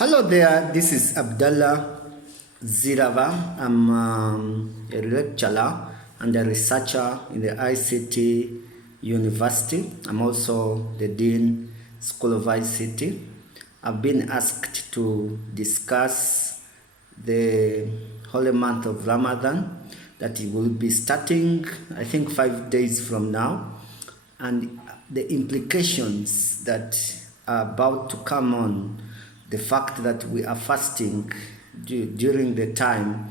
Hello there, this is Abdallah Zirava. I'm a lecturer and a researcher in the ICT University. I'm also the Dean School of ICT. I've been asked to discuss the holy month of Ramadan that it will be starting, I think, 5 days from now, and the implications that are about to come on the fact that we are fasting during the time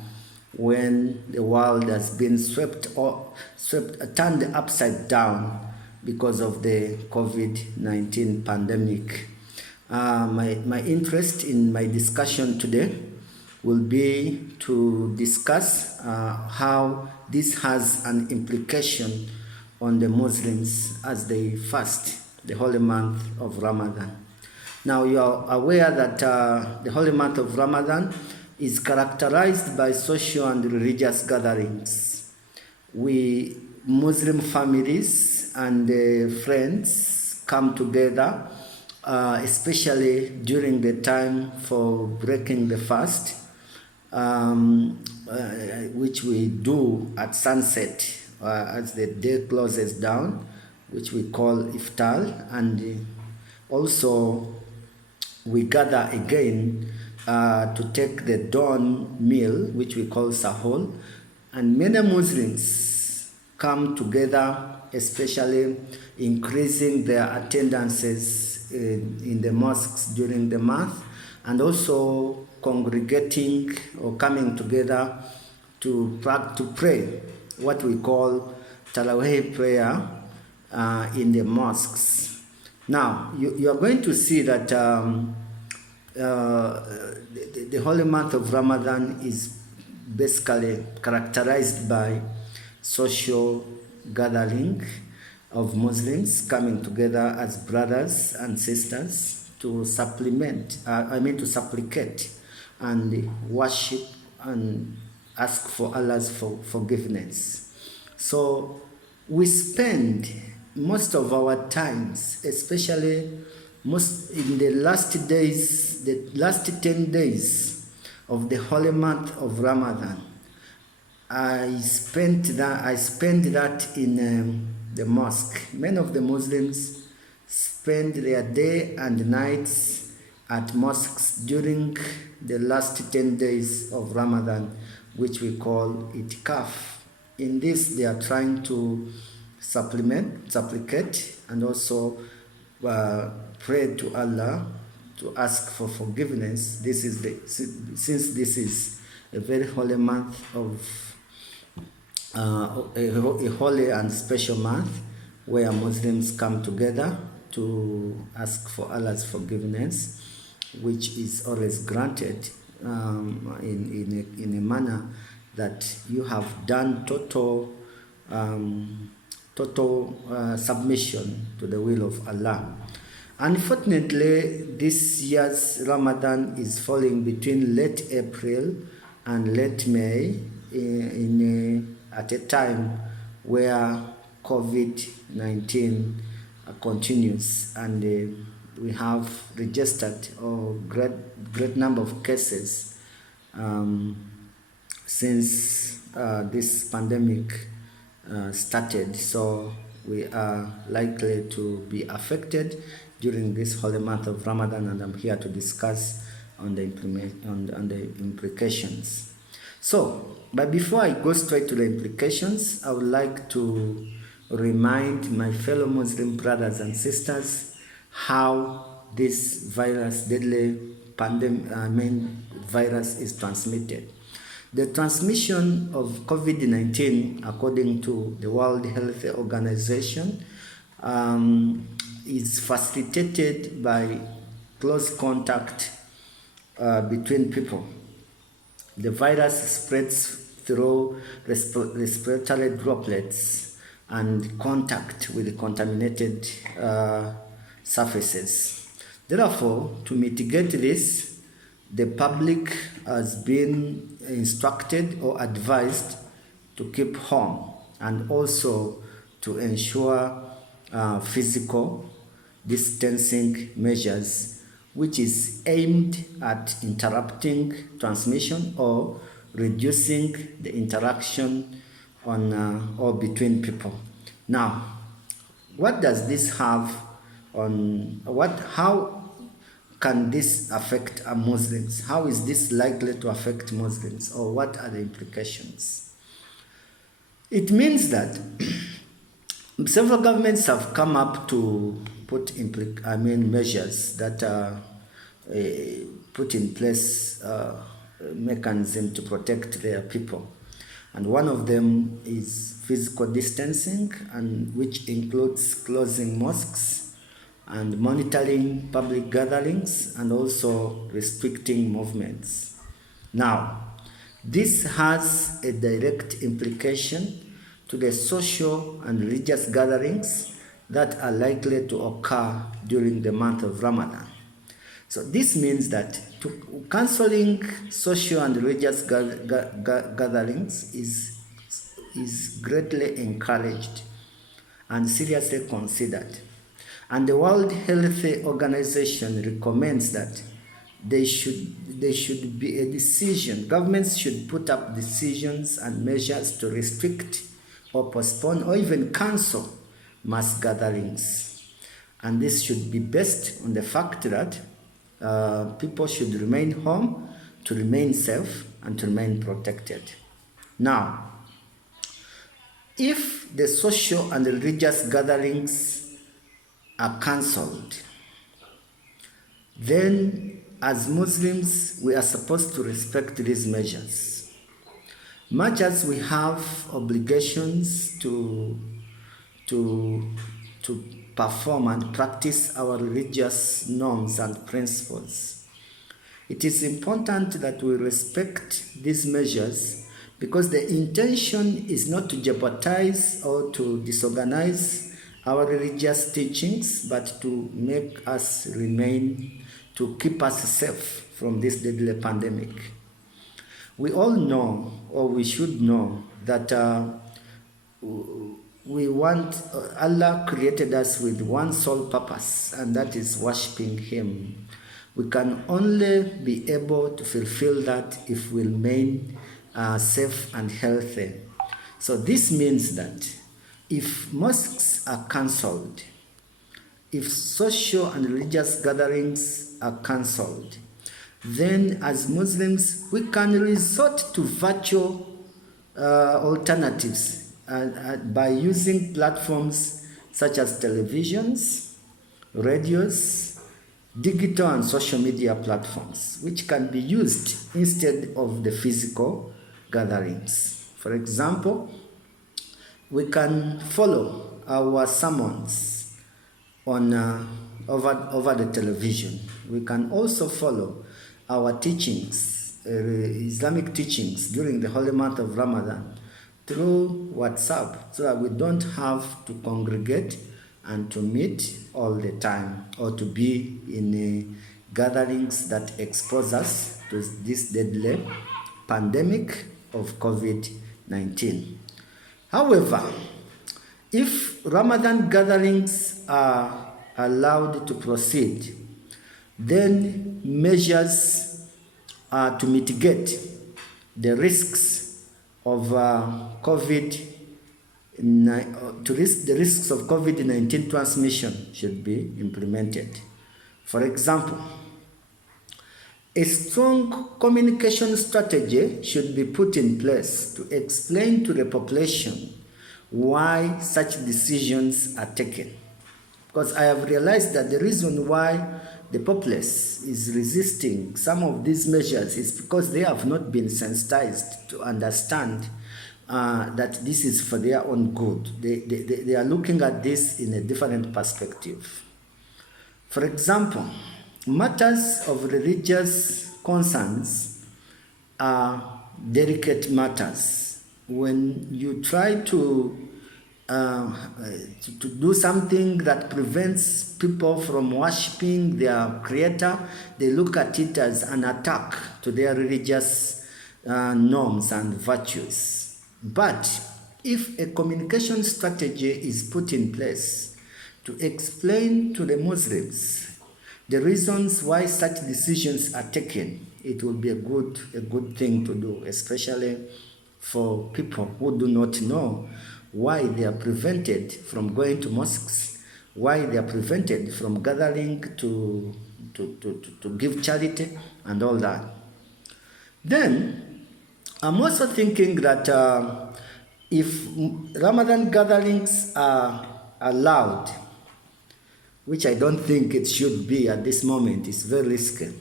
when the world has been turned upside down because of the COVID-19 pandemic. My interest in my discussion today will be to discuss how this has an implication on the Muslims as they fast the holy month of Ramadan. Now, you are aware that the holy month of Ramadan is characterized by social and religious gatherings. We Muslim families and friends come together, especially during the time for breaking the fast, which we do at sunset as the day closes down, which we call iftar, and also we gather again to take the dawn meal, which we call sahur, and many Muslims come together, especially increasing their attendances in the mosques during the month, and also congregating or coming together to pray what we call Tarawih prayer in the mosques. Now, you are going to see that the holy month of Ramadan is basically characterized by social gathering of Muslims coming together as brothers and sisters to supplicate and worship and ask for Allah's forgiveness. So we spend most of our times, especially in the last 10 days of the holy month of Ramadan, I spend that in the mosque. Many of the Muslims spend their day and nights at mosques during the last 10 days of Ramadan, which we call itikaf. In this, they are trying to supplicate, and also pray to Allah to ask for forgiveness. Since this is a very holy month of a holy and special month where Muslims come together to ask for Allah's forgiveness, which is always granted in a manner that you have done total submission to the will of Allah. Unfortunately, this year's Ramadan is falling between late April and late May at a time where COVID-19 continues, and we have registered a great number of cases since this pandemic started. So we are likely to be affected during this holy month of Ramadan, and I'm here to discuss on the implications. So, but before I go straight to the implications, I would like to remind my fellow Muslim brothers and sisters how this deadly virus is transmitted. The transmission of COVID-19, according to the World Health Organization, is facilitated by close contact between people. The virus spreads through respiratory droplets and contact with contaminated surfaces. Therefore, to mitigate this, the public has been instructed or advised to keep home, and also to ensure physical distancing measures which is aimed at interrupting transmission or reducing the interaction on or between people. Now, what does this have on how can this affect Muslims? How is this likely to affect Muslims, or what are the implications? It means that several governments have come up to put measures that are put in place mechanism to protect their people. And one of them is physical distancing, and which includes closing mosques and monitoring public gatherings and also restricting movements. Now, this has a direct implication to the social and religious gatherings that are likely to occur during the month of Ramadan. So this means that cancelling social and religious gatherings is greatly encouraged and seriously considered. And the World Health Organization recommends that there should be a decision. Governments should put up decisions and measures to restrict or postpone or even cancel mass gatherings. And this should be based on the fact that people should remain home to remain safe and to remain protected. Now, if the social and religious gatherings are cancelled, then as Muslims, we are supposed to respect these measures. Much as we have obligations to perform and practice our religious norms and principles, it is important that we respect these measures, because the intention is not to jeopardize or to disorganize our religious teachings, but to make us remain, to keep us safe from this deadly pandemic. We all know, or we should know, that Allah created us with one sole purpose, and that is worshiping Him. We can only be able to fulfill that if we remain safe and healthy. So this means that if mosques are cancelled, if social and religious gatherings are cancelled, then as Muslims we can resort to virtual alternatives by using platforms such as televisions, radios, digital and social media platforms, which can be used instead of the physical gatherings. For example, we can follow our sermons on over the television. We can also follow our teachings, Islamic teachings during the holy month of Ramadan through WhatsApp, so that we don't have to congregate and to meet all the time, or to be in gatherings that expose us to this deadly pandemic of COVID-19. However, if Ramadan gatherings are allowed to proceed, then measures to mitigate the risks of COVID-19 transmission should be implemented. For example, a strong communication strategy should be put in place to explain to the population why such decisions are taken. Because I have realized that the reason why the populace is resisting some of these measures is because they have not been sensitized to understand that this is for their own good. They are looking at this in a different perspective. For example, matters of religious concerns are delicate matters. When you try to do something that prevents people from worshiping their Creator, they look at it as an attack to their religious norms and virtues. But if a communication strategy is put in place to explain to the Muslims the reasons why such decisions are taken, it will be a good thing to do, especially for people who do not know why they are prevented from going to mosques, why they are prevented from gathering to give charity and all that. Then I'm also thinking that if Ramadan gatherings are allowed, which I don't think it should be at this moment, it's very risky.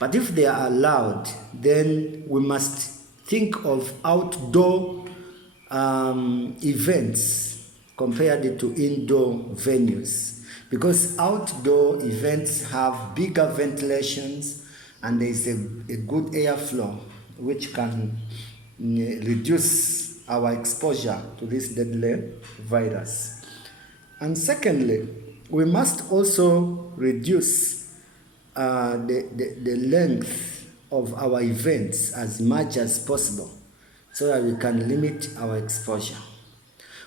But if they are allowed, then we must think of outdoor events compared to indoor venues, because outdoor events have bigger ventilations and there is a good airflow which can reduce our exposure to this deadly virus. And secondly, we must also reduce the length of our events as much as possible so that we can limit our exposure.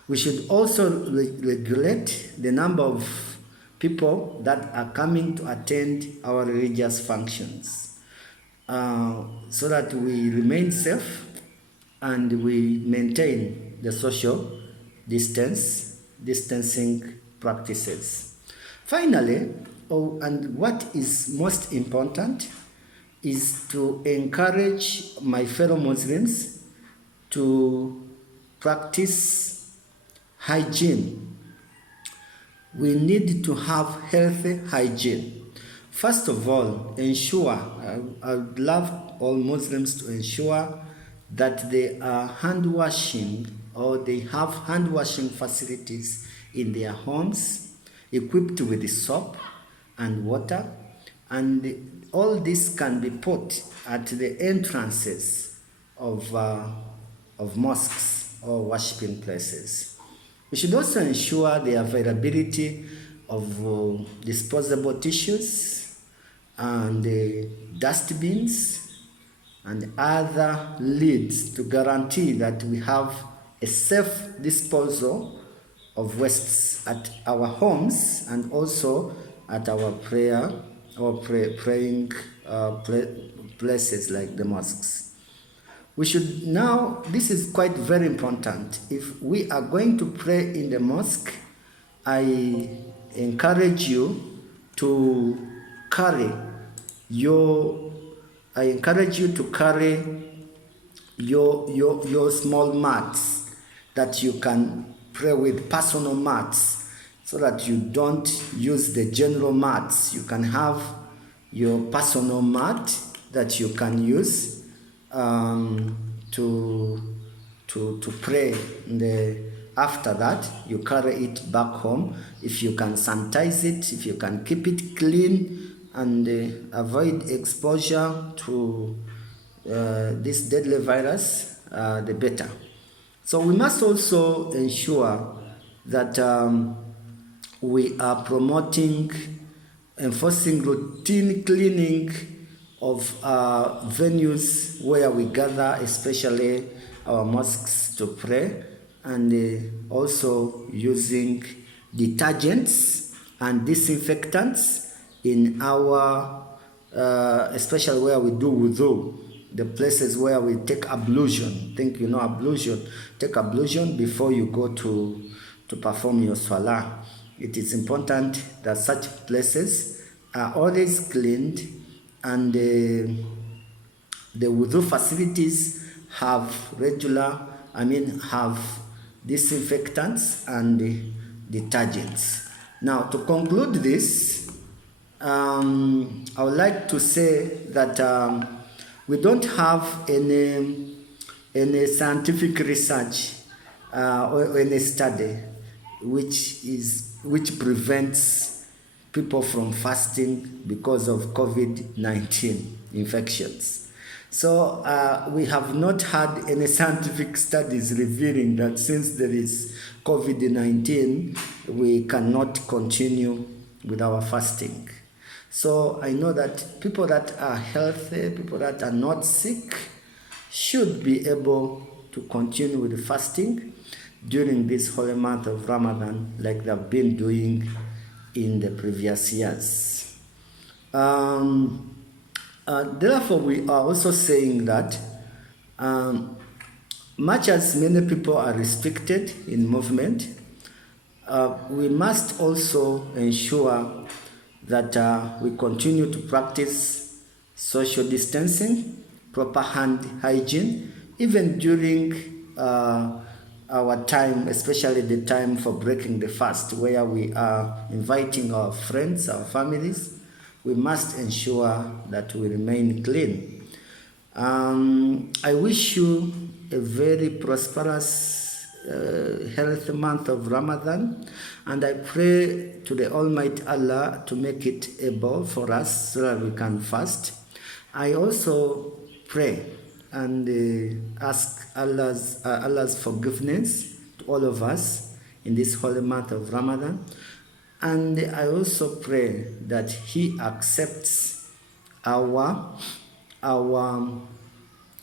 We should also regulate the number of people that are coming to attend our religious functions so that we remain safe and we maintain the social distancing practices. Finally, and what is most important, is to encourage my fellow Muslims to practice hygiene. We need to have healthy hygiene. First of all, I would love all Muslims to ensure that they are hand washing, or they have hand washing facilities in their homes, equipped with soap and water, and all this can be put at the entrances of mosques or worshiping places. We should also ensure the availability of disposable tissues and dustbins and other lids to guarantee that we have a safe disposal of wastes at our homes and also at our praying places like the mosques. We should now, this is quite very important. If we are going to pray in the mosque, I encourage you to carry your small mats that you can pray with, personal mats, so that you don't use the general mats. You can have your personal mat that you can use to pray. After that, you carry it back home. If you can sanitize it, if you can keep it clean and avoid exposure to this deadly virus, the better. So we must also ensure that we are enforcing routine cleaning of venues where we gather, especially our mosques, to pray, and also using detergents and disinfectants in our, especially where we do wudu, the places where we take ablution. Think you know ablution. Take ablution before you go to perform your salah. It is important that such places are always cleaned, and the wudu facilities have disinfectants and detergents. Now, to conclude this, I would like to say that we don't have any scientific research or any study which prevents people from fasting because of COVID-19 infections. So we have not had any scientific studies revealing that since there is COVID-19, we cannot continue with our fasting. So I know that people that are healthy, people that are not sick, should be able to continue with the fasting during this holy month of Ramadan, like they've been doing in the previous years. Therefore, we are also saying that much as many people are restricted in movement, we must also ensure that we continue to practice social distancing, proper hand hygiene, even during our time, especially the time for breaking the fast, where we are inviting our friends, our families. We must ensure that we remain clean. I wish you a very prosperous health month of Ramadan, and I pray to the Almighty Allah to make it able for us so that we can fast. I also pray and ask Allah's forgiveness to all of us in this holy month of Ramadan. And I also pray that He accepts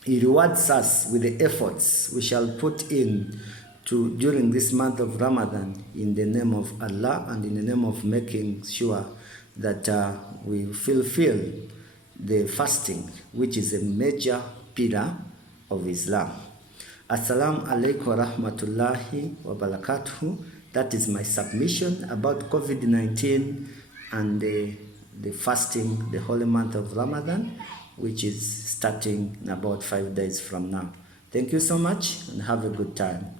He rewards us with the efforts we shall put in during this month of Ramadan, in the name of Allah and in the name of making sure that we fulfill the fasting, which is a major pillar of Islam. Assalamu alaikum wa rahmatullahi wa barakatuhu. That is my submission about COVID-19 and the fasting, the holy month of Ramadan, which is starting in about 5 days from now. Thank you so much and have a good time.